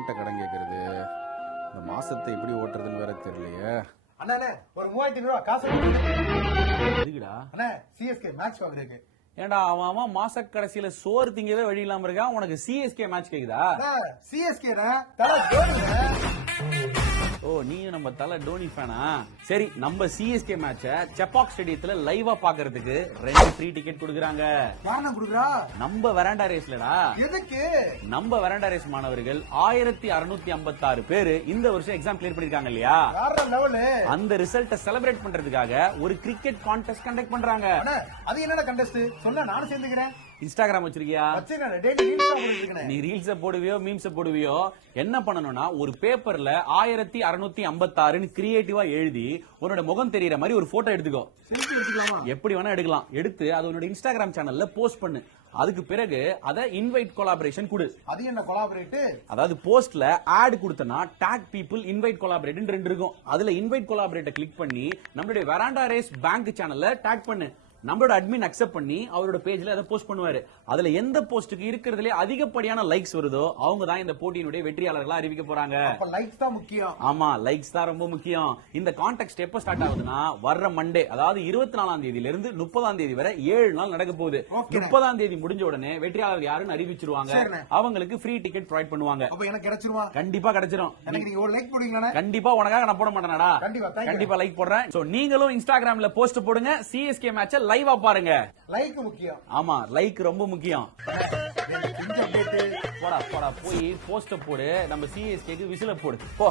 எவன்கிட்ட கடன் கேட்கறது? இந்த மாசத்தை எப்படி ஓட்டுறதுன்னு வேற தெரியலையே. அண்ணா ஒரு 3500 ரூபாய் காசு எதுக்குடா? அண்ணா சிஎஸ்கே மேட்ச் பாக்குறதுக்கு. ஏன்டா அவன் மாச கடைசியில சோறு திங்கவே வழி இல்லாம இருக்கா, உனக்கு சிஎஸ்கே மேட்ச் கேக்குதா? சிஎஸ்கே ஓ, நீயும் நம்ம தல டோனி ஃபேனா? சரி, நம்ம சிஎஸ்கே மேட்ச செப்பாக் ஸ்டேடியத்துல லைவா பாக்குறதுக்கு 2 ஃப்ரீ டிக்கெட் கொடுக்கறாங்க. யாரா குடுக்குறா? நம்ம வெராண்டா ரேஸ்லடா. எதுக்கு? நம்ம வெராண்டா ரேஸ் மாணவர்கள் 1656 பேர் இந்த வருஷம் எக்ஸாம் கிளியர் பண்ணிருக்காங்க இல்லையா? வேற லெவல். அந்த ரிசல்ட்ட செலிப்ரேட் பண்றதுக்காக ஒரு கிரிக்கெட் கான்டெஸ்ட் கண்டக்ட் பண்றாங்க. அது என்னடா கான்டெஸ்ட்? சொல்ல நானும் சேர்ந்துக்கிறேன். இன்ஸ்டாகிராம் வச்சிருக்கியா? நீ ரீல்ஸ் போடுவியோ மீம்ஸ் போடுவியோ, என்ன பண்ணணும்னா ஒரு பேப்பர்ல 1656 கிரியேட்டிவா எழுதி உன்னோட முகம் தெரியற மாதிரி ஒரு போட்டோ எடுத்துக்கோ. எப்படி வேணா எடுக்கலாம். எடுத்து அது உன்னோட இன்ஸ்டாகிராம் சேனல்ல போஸ்ட் பண்ணு. அதுக்கு பிறகு அத இன்வைட் கொலாபரேஷன் கொடு. அது என்ன கொலாபரேட்? அதாவது போஸ்ட்ல ஆட் கொடுத்தனா டாக் பீப்புள் இன்வைட் கொலாபரேட் 2 இருக்கும். அதுல இன்வைட் கொலாபரேட் கிளிக் பண்ணி நம்மளுடைய வெராண்டா ரேஸ் பேங்க் சேனல்ல டாக் பண்ணு. நம்மளோட அட்மின் அக்செப்ட் பண்ணி அவரோட பேஜ்ல அதை போஸ்ட் பண்ணுவாரு. அதுல எந்த போஸ்டுக்கு இருக்கிறதுல அதிகப்படியான லைக்ஸ் வருதோ அவங்க தான் இந்த போட்டியினுடைய வெற்றியாளர்களா அறிவிக்க போறாங்க. லைக்ஸ் தான் முக்கியம். ஆமா, லைக்ஸ் தான் ரொம்ப முக்கியம். இந்த கான்டெக்ட் எப்ப ஸ்டார்ட் ஆகுதுன்னா வர்ற மண்டே, அதாவது 24ஆம் தேதியில இருந்து 30ஆம் தேதி வரை 7 நாள் நடக்க போகுது. 30ஆம் தேதி முடிஞ்ச உடனே வெற்றியாளர் யாருன்னு அறிவிச்சிருவாங்க. அவங்களுக்கு ஃப்ரீ டிக்கெட் ப்ரொவைட் பண்ணுவாங்க. அப்ப எனக்கு கிடைச்சிருமா? கண்டிப்பா கிடைச்சிரும். நீங்க ஒரு லைக் போடுவீங்களா? கண்டிப்பா உனக்காக நான் போட மாட்டேனடா. கண்டிப்பா லைக் போடுறேன். சோ நீங்களும் இன்ஸ்டாகிராம்ல போஸ்ட் போடுங்க. சிஎஸ்கே மேட்ச லைவா பாருங்க. லைக் முக்கியம். ஆமா, லைக் ரொம்ப முக்கியம். போடா போடா போய் போஸ்ட் போடு. நம்ம சிஎஸ்கேக்கு விசில போடு போ.